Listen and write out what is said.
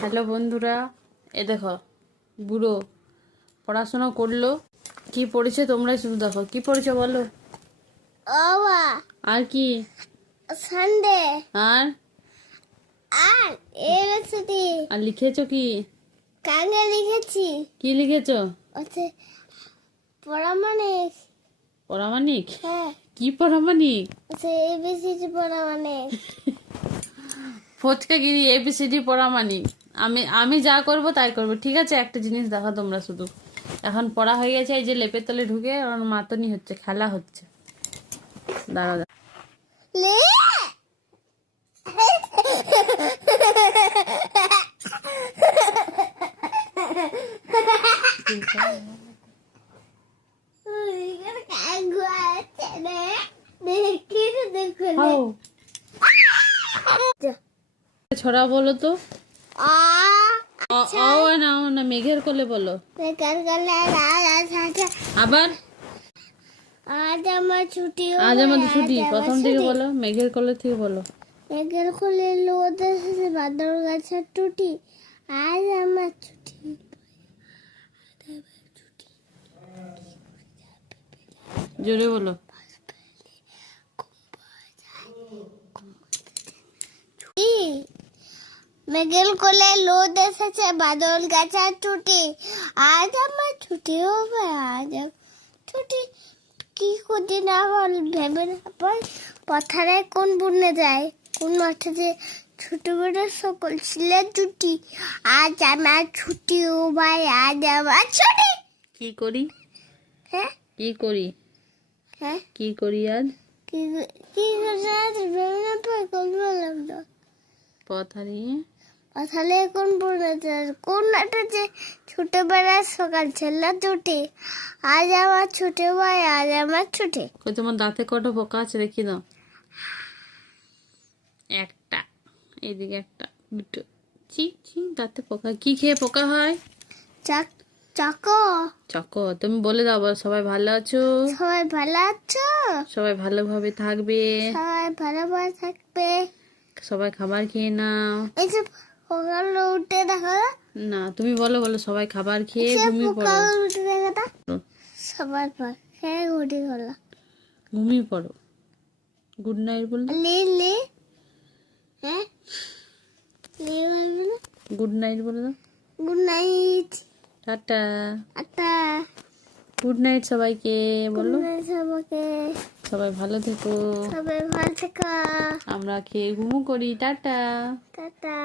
Hello বন্ধুরা, এ দেখো বুড়ো পড়াশোনা করলো। কি পড়েছে তোমরা শুধু দেখো, কি পড়েছে বলো। আর কি? সানডে আর আর এবিসিডি আর লিখেছো কি? কাঙ্গে লিখেছি। কি লিখেছো? ওতে পরামানিক। পরামানিক? হ্যাঁ, কি পরামানিক? ওতে এবিসিডি পরামানিক। ফচকাগিরি এবিসিডি পরামানিক। আমি যা করব তাই করবো, ঠিক আছে? একটা জিনিস দেখো তোমরা শুধু, এখন পড়া হয়ে গেছে, এই যে লেপের তলে ঢুকে ওর মাতনি হচ্ছে, খেলা হচ্ছে। দাঁড়া দাঁড়া। লে ছড়া বলো তো। না মেঘের কোলে বলো। আবার আজ আমার ছুটি। আজ আমাদের ছুটি, প্রথম থেকে বলো, মেঘের কোলে থেকে বলো। মেঘের কোলে লোদ এসেছে বাদর গাছের টুটি। আজ আমার ছুটি। জোরে বলো। মেঘের কোলে লোদ এসেছে বাদল গাছের টুটি। আজ আমার ছুটি হবে, আজ ছুটি। কি করি না বল ভেবে না পাই। পথারে কোন বুনে যায়, কোন মাঠে যে ছোট বড় সকল ছিলেন ছুটি। আজ আমার ছুটি ও ভাই, আজ আমার ছুটি। কি করি? হ্যাঁ কি করি? হ্যাঁ কি করি আজ? কি কি করে আজ ভেবে না পাই। কোন বললাম তো পথ হারিয়ে তাহলে কোন পড়েছে, কোন একটা যে ছোটবেলার সকাল ছিল ছুটি। আজ আমার ছুটি ভাই, আজ আমার ছুটি। কই তোমার দাঁতে কটা পোকা আছে দেখি দাও। একটা, এইদিকে একটা, দুটো। ছি ছি, দাঁতে পোকা। কি খেয়ে পোকা হয়? চাকো। চকো। তুমি বলে দাও, বল সবাই ভালো আছো? সবাই ভালো আছো? সবাই ভালোভাবে থাকবে। সবাই ভালোভাবে থাকবে। সবাই খাবার খেয়ে নাও। এই যে সকালে উঠে দেখো, না তুমি বলো, সবাই খাবার খেয়ে ঘুমিয়ে পড়ো। সকালে উঠে দেখো তা সবাই খেয়ে ঘুটি গলা ঘুমিয়ে পড়ো। গুড নাইট বললে। লে লে হ্যাঁ লে বলবে না। গুড নাইট বলে দাও। Good night. টাটা। আটা। গুড নাইট সবাইকে বলো। সবাইকে সবাই ভালো থেকো। সবাই ভালো থাকা। আমরা খেয়ে ঘুমু করি। টাটা। টাটা।